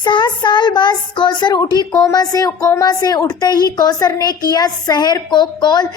7 साल बाद कौसर उठी कोमा से उठते ही कौसर ने किया शहर को कॉल।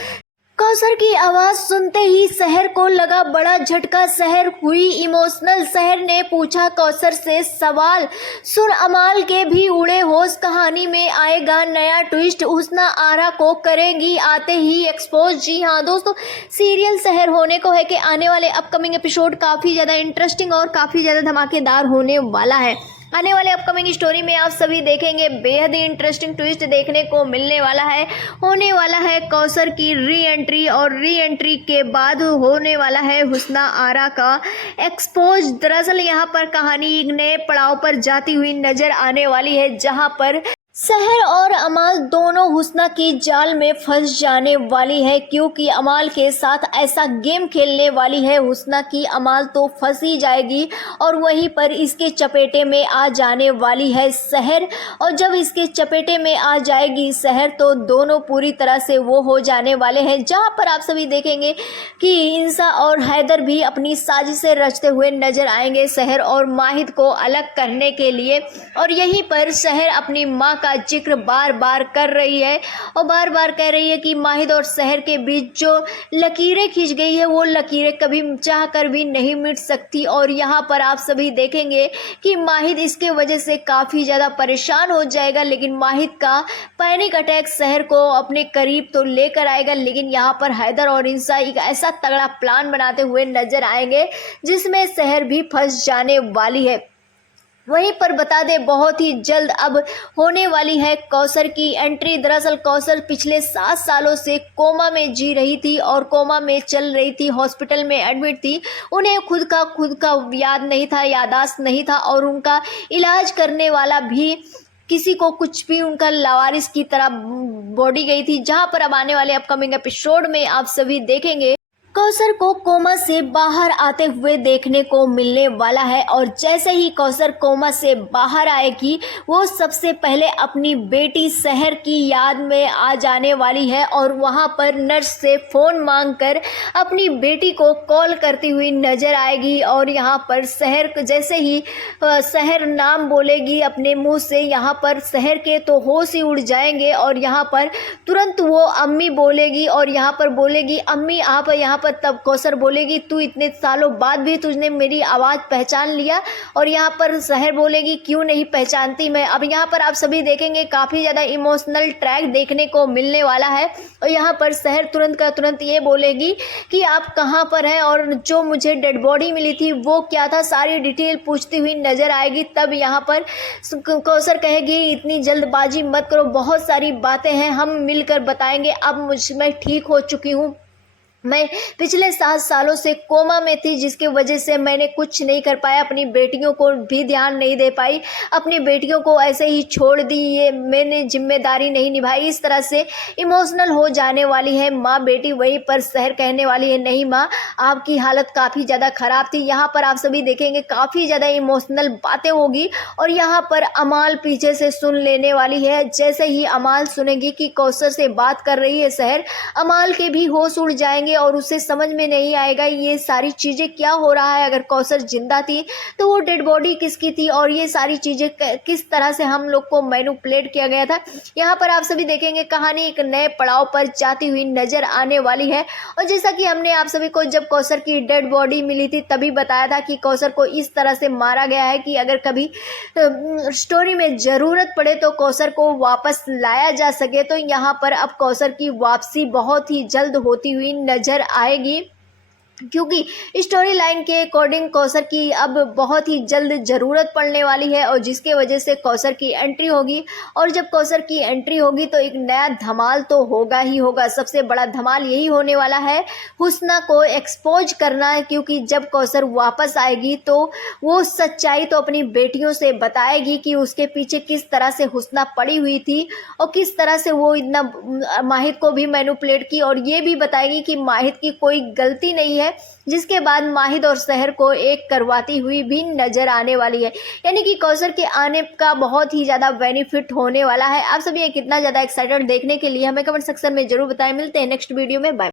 कौसर की आवाज सुनते ही शहर को लगा बड़ा झटका। शहर हुई इमोशनल। शहर ने पूछा कौसर से सवाल, सुन अमाल के भी उड़े होश, कहानी में आएगा नया ट्विस्ट, हुस्ना आरा को करेंगी आते ही एक्सपोज। जी हाँ दोस्तों, सीरियल शहर होने को है कि आने वाले अपकमिंग एपिसोड काफ़ी ज़्यादा इंटरेस्टिंग और काफ़ी ज़्यादा धमाकेदार होने वाला है। आने वाले अपकमिंग स्टोरी में आप सभी देखेंगे बेहद ही इंटरेस्टिंग ट्विस्ट देखने को मिलने वाला है। होने वाला है कौसर की री एंट्री और री एंट्री के बाद होने वाला है हुस्ना आरा का एक्सपोज। दरअसल यहाँ पर कहानी एक नए पड़ाव पर जाती हुई नजर आने वाली है, जहाँ पर शहर और अमाल दोनों हुस्ना की जाल में फंस जाने वाली है, क्योंकि अमाल के साथ ऐसा गेम खेलने वाली है हुस्ना की अमाल तो फंस ही जाएगी और वहीं पर इसके चपेटे में आ जाने वाली है शहर। और जब इसके चपेटे में आ जाएगी शहर तो दोनों पूरी तरह से वो हो जाने वाले हैं, जहां पर आप सभी देखेंगे कि इंसा और हैदर भी अपनी साजिशें रचते हुए नजर आएंगे शहर और माहिद को अलग करने के लिए। और यहीं पर शहर अपनी माँ का जिक्र बार बार कर रही है और बार बार कह रही है कि माहिद और शहर के बीच जो लकीरें खींच गई है वो लकीरें कभी चाह कर भी नहीं मिट सकती। और यहाँ पर आप सभी देखेंगे कि माहिद इसके वजह से काफ़ी ज़्यादा परेशान हो जाएगा, लेकिन माहिद का पैनिक अटैक शहर को अपने करीब तो लेकर आएगा, लेकिन यहाँ पर हैदर और इंसा एक ऐसा तगड़ा प्लान बनाते हुए नजर आएंगे जिसमें शहर भी फंस जाने वाली है। वहीं पर बता दें बहुत ही जल्द अब होने वाली है कौसर की एंट्री। दरअसल कौसर पिछले 7 सालों से कोमा में जी रही थी और कोमा में चल रही थी, हॉस्पिटल में एडमिट थी। उन्हें खुद का याद नहीं था, याददाश्त नहीं था और उनका इलाज करने वाला भी किसी को कुछ भी उनका लावारिस की तरह बॉडी गई थी। जहां पर अब आने वाले अपकमिंग एपिसोड में आप सभी देखेंगे कौसर को कोमा से बाहर आते हुए देखने को मिलने वाला है। और जैसे ही कौसर कोमा से बाहर आएगी वो सबसे पहले अपनी बेटी शहर की याद में आ जाने वाली है और वहां पर नर्स से फ़ोन मांगकर अपनी बेटी को कॉल करती हुई नज़र आएगी। और यहाँ पर शहर जैसे ही शहर नाम बोलेगी अपने मुंह से, यहाँ पर शहर के तो होश ही उड़ जाएंगे और यहाँ पर तुरंत वो अम्मी बोलेगी और यहाँ पर बोलेगी अम्मी आप यहाँ पर। तब कौसर बोलेगी तू इतने सालों बाद भी तुझने मेरी आवाज़ पहचान लिया। और यहाँ पर शहर बोलेगी क्यों नहीं पहचानती मैं। अब यहाँ पर आप सभी देखेंगे काफ़ी ज़्यादा इमोशनल ट्रैक देखने को मिलने वाला है। और यहाँ पर शहर तुरंत का तुरंत ये बोलेगी कि आप कहाँ पर हैं और जो मुझे डेड बॉडी मिली थी वो क्या था, सारी डिटेल पूछती हुई नज़र आएगी। तब यहाँ पर कौसर कहेगी इतनी जल्दबाजी मत करो, बहुत सारी बातें हैं हम मिलकर बताएंगे, अब मैं ठीक हो चुकी हूँ। मैं पिछले 7 सालों से कोमा में थी जिसकी वजह से मैंने कुछ नहीं कर पाया, अपनी बेटियों को भी ध्यान नहीं दे पाई, अपनी बेटियों को ऐसे ही छोड़ दी, ये मैंने जिम्मेदारी नहीं निभाई। इस तरह से इमोशनल हो जाने वाली है माँ बेटी। वहीं पर शहर कहने वाली है नहीं माँ आपकी हालत काफ़ी ज़्यादा ख़राब थी। यहाँ पर आप सभी देखेंगे काफ़ी ज़्यादा इमोशनल बातें होगी और यहाँ पर अमाल पीछे से सुन लेने वाली है। जैसे ही अमाल सुनेगी कि कौसर से बात कर रही है शहर, अमाल के भी होश उड़ जाएंगे और उसे समझ में नहीं आएगा ये सारी चीज़ें क्या हो रहा है। अगर कौसर जिंदा थी तो वो डेड बॉडी किसकी थी और ये सारी चीज़ें किस तरह से हम लोग को मैनिपुलेट किया गया था। यहाँ पर आप सभी देखेंगे कहानी एक नए पड़ाव पर जाती हुई नजर आने वाली है। और जैसा कि हमने आप सभी को जब कौसर की डेड बॉडी मिली थी तभी बताया था कि कौसर को इस तरह से मारा गया है कि अगर कभी स्टोरी में ज़रूरत पड़े तो कौसर को वापस लाया जा सके। तो यहाँ पर अब कौसर की वापसी बहुत ही जल्द होती हुई नजर आएगी, क्योंकि स्टोरी लाइन के अकॉर्डिंग कौसर की अब बहुत ही जल्द ज़रूरत पड़ने वाली है और जिसके वजह से कौसर की एंट्री होगी। और जब कौसर की एंट्री होगी तो एक नया धमाल तो होगा ही होगा। सबसे बड़ा धमाल यही होने वाला है हुस्ना को एक्सपोज करना है, क्योंकि जब कौसर वापस आएगी तो वो सच्चाई तो अपनी बेटियों से बताएगी कि उसके पीछे किस तरह से हुस्ना पड़ी हुई थी और किस तरह से वो इतना माहिद को भी मैनिपुलेट की, और ये भी बताएगी कि माहिद की कोई गलती नहीं है, जिसके बाद माहिद और शहर को एक करवाती हुई भी नजर आने वाली है। यानी कि कौसर के आने का बहुत ही ज़्यादा बेनिफिट होने वाला है। आप सभी कितना ज़्यादा एक्साइटेड देखने के लिए हमें कमेंट सेक्शन में जरूर बताएं। मिलते हैं नेक्स्ट वीडियो में, बाय।